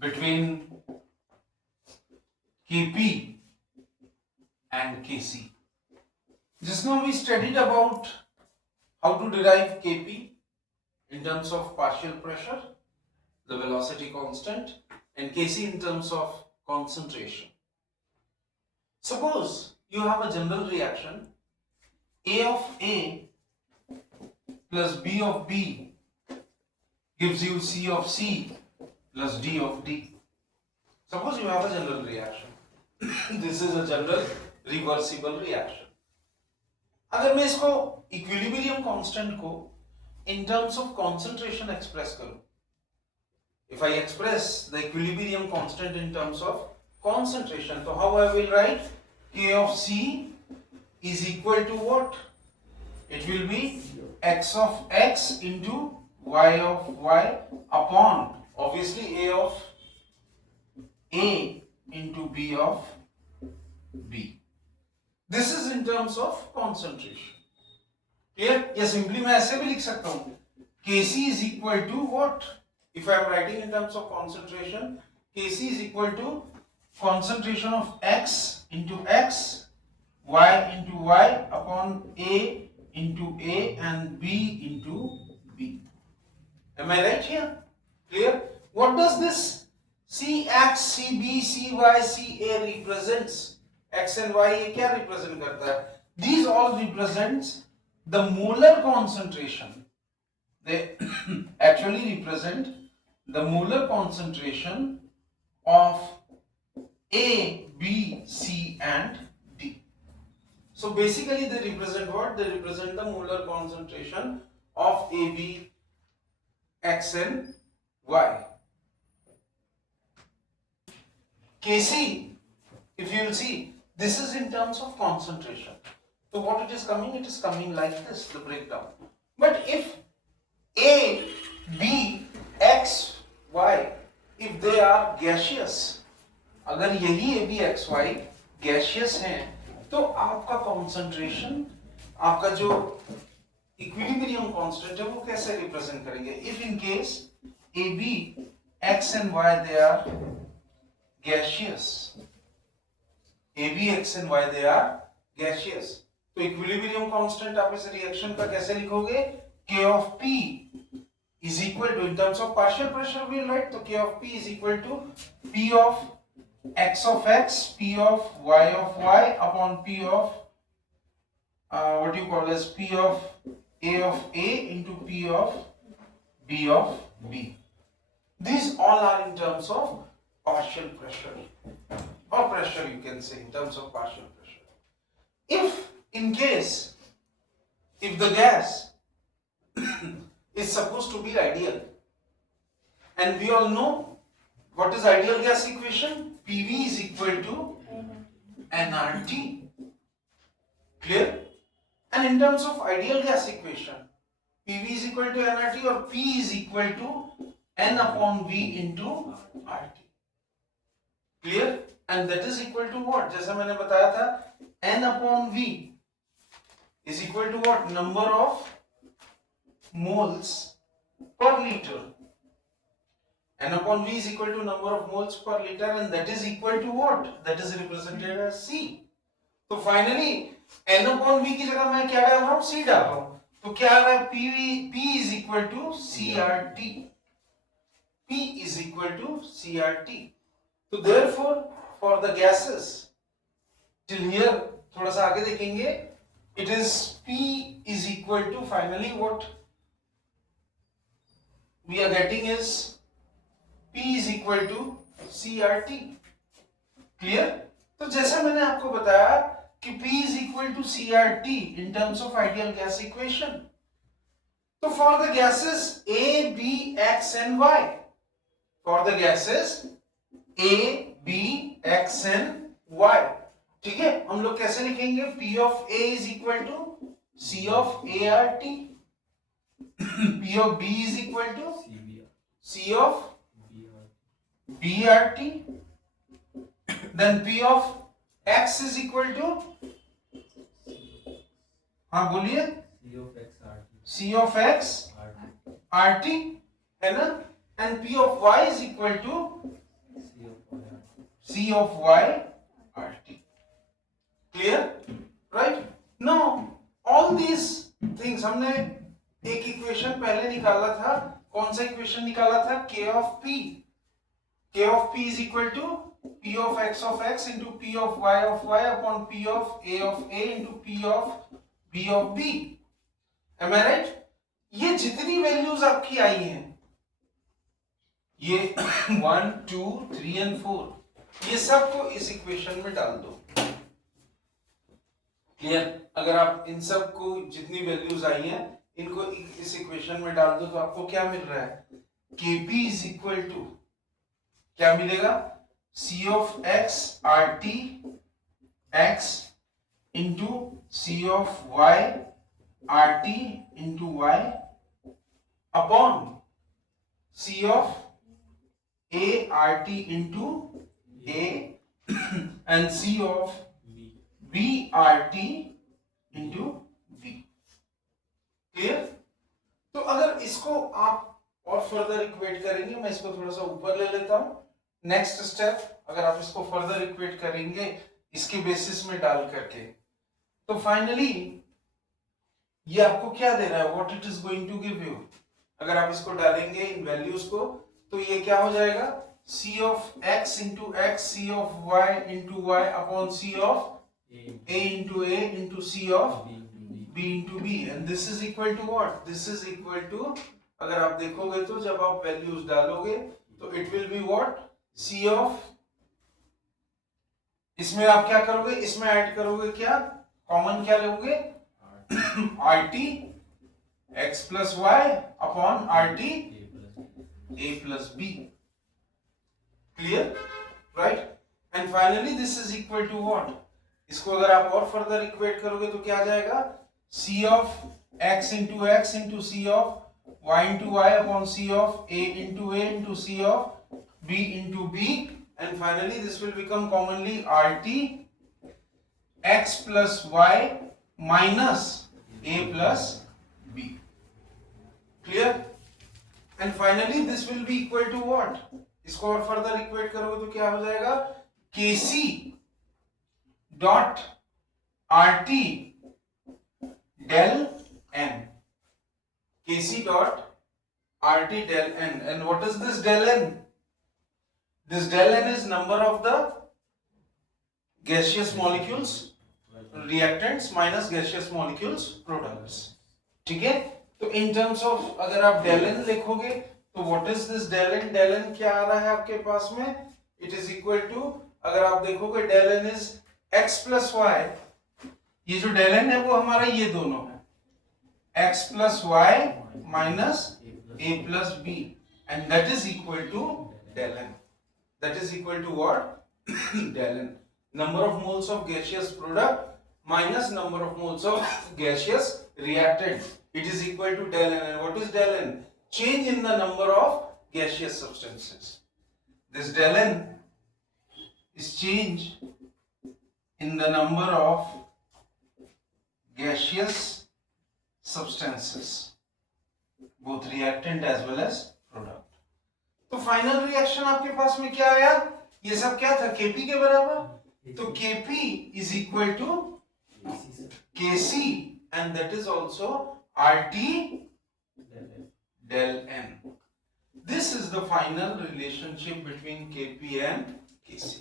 between Kp and Kc. Just now we studied about how to derive Kp in terms of partial pressure, the velocity constant, and Kc in terms of concentration. Suppose you have a general reaction A of A plus B of B gives you C of C plus D of D. Suppose you have a general reaction. This is a general reversible reaction. अगर मैं इसको equilibrium constant को in terms of concentration express करूं, if I express the equilibrium constant in terms of concentration, so how I will write K of C is equal to what? It will be x of x into y of y upon obviously A of A into B of B. This is in terms of concentration. Clear? या simply मैं ऐसे भी लिख सकता हूँ Kc is equal to what? If I am writing in terms of concentration, Kc is equal to concentration of x into x, y into y upon A into A and B into B. Am I right here? Clear? What does this Cx, Cb, Cy, Ca represents? X and Y ये क्या represent करता है? These all represents the molar concentration. They actually represent the molar concentration of A, B, C and D. So basically they represent what? They represent the molar concentration of A, B, X and Y. Kc, if you will see, this is in terms of concentration. So what it is coming? It is coming like this, the breakdown. But if A, B, X, Y, if they are gaseous, अगर यही A, B, X, Y gaseous हैं, तो आपका concentration, आपका जो equilibrium constant है वो कैसे represent करेंगे? If in case A, B, X and Y they are gaseous, A, B, X and Y they are gaseous, तो equilibrium constant आप इस reaction का कैसे लिखोगे? K of P is equal to, in terms of partial pressure we will write, so K of P is equal to P of X of X, P of Y of Y upon P of what you call as P of A into P of B of B. These all are in terms of partial pressure, or pressure you can say, in terms of partial pressure. If in case, if the gas is supposed to be ideal, and we all know what is ideal gas equation? PV is equal to nRT. Clear? And in terms of ideal gas equation, PV is equal to nRT or P is equal to N upon V into RT. Clear? And that is equal to what? जैसा मैंने बताया था, N upon V is equal to what? Number of moles per liter. N upon V is equal to number of moles per liter, and that is equal to what? That is represented as C. So finally N upon V की जगह मैं क्या डाल रहा हूँ? C डाल रहा हूँ. तो क्या आ रहा है? P is equal to CRT. P is equal to CRT. So therefore for the gases till here, थोड़ा सा आगे देखेंगे, it is P is equal to, finally what we are getting is P is equal to CRT. Clear? तो जैसा मैंने आपको बताया कि P is equal to CRT in terms of ideal gas equation. So for the gases A, B, X and Y, for the gases A, B, X and Y, ठीक है? हम लोग कैसे लिखेंगे? P of A is equal to C of ART. P of B is equal to C of BRT. Then P of X is equal to, हाँ बोलिए, C of X RT है ना, and P of Y is equal to C of y RT. Clear? Right? Now all these things हमने एक equation पहले निकाला था. कौन सा इक्वेशन निकाला था? K of P. K of P is equal to P of x into P of y upon P of A into P of B. Am I right? ये जितनी वैल्यूज आपकी आई हैं, ये 1, 2, 3 and 4, ये सबको इस इक्वेशन में डाल दो. क्लियर? अगर आप इन सब को जितनी वैल्यूज आई हैं इनको इस इक्वेशन में डाल दो तो आपको क्या मिल रहा है? Kp is equal to क्या मिलेगा? C of x RT x into C of y RT into y upon C of A RT into A and C of B RT into B. Clear? तो अगर इसको आप और further equate करेंगे, मैं इसको थोड़ा सा ऊपर ले लेता हूं. नेक्स्ट स्टेप, अगर आप इसको फर्दर इक्वेट करेंगे इसके बेसिस में डाल करके, तो फाइनली ये आपको क्या दे रहा है? What it is going to give you. अगर आप इसको डालेंगे इन वैल्यूज को तो ये क्या हो जाएगा? C of x into x, C of y into y upon C of A into A into C of B into B, and this is equal to what? This is equal to, अगर आप देखोगे तो जब आप values डालोगे तो it will be what? C of, इसमें आप क्या करोगे? इसमें ऐड करोगे क्या? कॉमन क्या लोगे? RT x plus y upon RT A plus B. Clear? Right? And finally this is equal to what? इसको अगर आप और फर्दर इक्वेट करोगे तो क्या आ जाएगा? C of x into C of y into y upon C of A into C of B into B, and finally this will become commonly RT x plus y minus A plus B. Clear? And finally this will be equal to what? इसको और further equate करोगे तो क्या हो जाएगा? Kc dot RT del n. Kc dot RT del n. And what is this del n? This del n is number of the gaseous molecules reactants minus gaseous molecules products. ठीक है? तो in terms of अगर आप del n लिखोगे तो what is this del n? Del n क्या आ रहा है आपके पास में? It is equal to, अगर आप देखोगे del n is x plus y. ये जो del n है वो हमारा ये दोनों है, x plus y minus a plus b, and that is equal to del n. That is equal to what? Del n. Number of moles of gaseous product minus number of moles of gaseous reactant. It is equal to del n. And what is del n? Change in the number of gaseous substances. This del n is change in the number of gaseous substances, both reactant as well as product. तो final reaction आपके पास में क्या आया? ये सब क्या था? Kp के बराबर. तो Kp is equal to Kc, and that is also RT del n. This is the final relationship between Kp and Kc.